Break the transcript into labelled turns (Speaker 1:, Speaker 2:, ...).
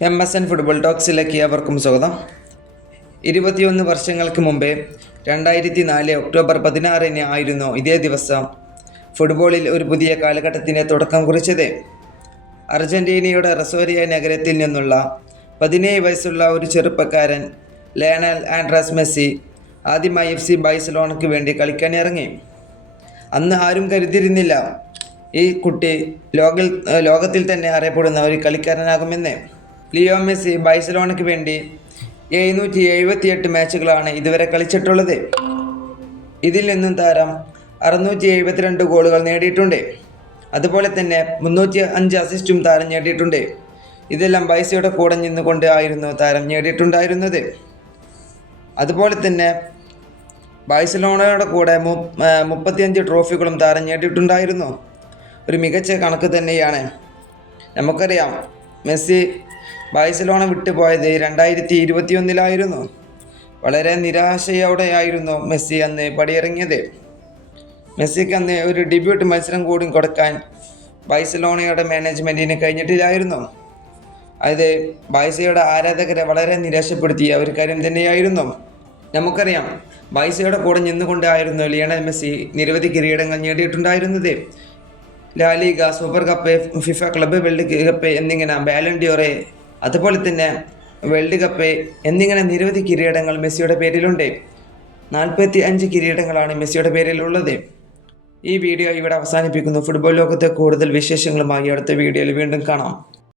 Speaker 1: M S N football ടോക്സിലേക്ക് അവർക്കും സ്വാഗതം. ഇരുപത്തിയൊന്ന് വർഷങ്ങൾക്ക് മുമ്പേ രണ്ടായിരത്തി നാല് ഒക്ടോബർ പതിനാറിന് ആയിരുന്നു ഇതേ ദിവസം ഫുട്ബോളിൽ ഒരു പുതിയ കാലഘട്ടത്തിന് തുടക്കം കുറിച്ചത്. അർജന്റീനയുടെ റസോരിയ നഗരത്തിൽ നിന്നുള്ള പതിനേഴ് വയസ്സുള്ള ഒരു ചെറുപ്പക്കാരൻ ലയണൽ ആൻഡ്രാസ് മെസ്സി ആദ്യമായി എഫ് സി ബൈസലോണയ്ക്ക് വേണ്ടി കളിക്കാൻ ഇറങ്ങി. അന്ന് ആരും കരുതിയിരുന്നില്ല ഈ കുട്ടി ലോക ലോകത്തിൽ തന്നെ അറിയപ്പെടുന്ന ഒരു കളിക്കാരനാകുമെന്ന്. ലിയോ മെസ്സി ബൈസലോണയ്ക്ക് വേണ്ടി എഴുന്നൂറ്റി എഴുപത്തിയെട്ട് മാച്ചുകളാണ് ഇതുവരെ കളിച്ചിട്ടുള്ളത്. ഇതിൽ നിന്നും താരം അറുന്നൂറ്റി എഴുപത്തിരണ്ട് ഗോളുകൾ നേടിയിട്ടുണ്ട്. അതുപോലെ തന്നെ മുന്നൂറ്റി അഞ്ച് അസിസ്റ്റും താരം നേടിയിട്ടുണ്ട്. ഇതെല്ലാം ബൈസയുടെ കൂടെ നിന്നുകൊണ്ട് ആയിരുന്നു താരം നേടിയിട്ടുണ്ടായിരുന്നത്. അതുപോലെ തന്നെ ബാഴ്സലോണയുടെ കൂടെ മു മുപ്പത്തിയഞ്ച് ട്രോഫികളും താരം നേടിയിട്ടുണ്ടായിരുന്നു. ഒരു മികച്ച കണക്ക് തന്നെയാണ്. നമുക്കറിയാം മെസ്സി ബാഴ്സലോണ വിട്ടുപോയത് രണ്ടായിരത്തി ഇരുപത്തിയൊന്നിലായിരുന്നു വളരെ നിരാശയോടെയായിരുന്നു മെസ്സി അന്ന് പടിയിറങ്ങിയത്. മെസ്സിക്ക് അന്ന് ഒരു ഡെബ്യൂട്ട് മത്സരം കൂടി കൊടുക്കാൻ ബാഴ്സലോണയുടെ മാനേജ്മെന്റിന് കഴിഞ്ഞിട്ടില്ലായിരുന്നു. അത് ബാഴ്സയുടെ ആരാധകരെ വളരെ നിരാശപ്പെടുത്തിയ ഒരു കാര്യം തന്നെയായിരുന്നു. നമുക്കറിയാം ബാഴ്സയുടെ കൂടെ നിന്നുകൊണ്ടായിരുന്നു ലിയണൽ മെസ്സി നിരവധി കിരീടങ്ങൾ നേടിയിട്ടുണ്ടായിരുന്നത്. La Liga super cup FIFA club world cup എന്നിങ്ങനെ ബാലൻഡിയോറെ അതുപോലെ തന്നെ വേൾഡ് കപ്പ് എന്നിങ്ങനെ നിരവധി കിരീടങ്ങൾ മെസ്സിയുടെ പേരിലുണ്ട്. നാൽപ്പത്തി അഞ്ച് കിരീടങ്ങളാണ് മെസ്സിയുടെ പേരിലുള്ളത്. ഈ വീഡിയോ ഇവിടെ അവസാനിപ്പിക്കുന്നു. ഫുട്ബോൾ ലോകത്തെ കൂടുതൽ വിശേഷങ്ങളുമായി അടുത്ത വീഡിയോയിൽ വീണ്ടും കാണാം.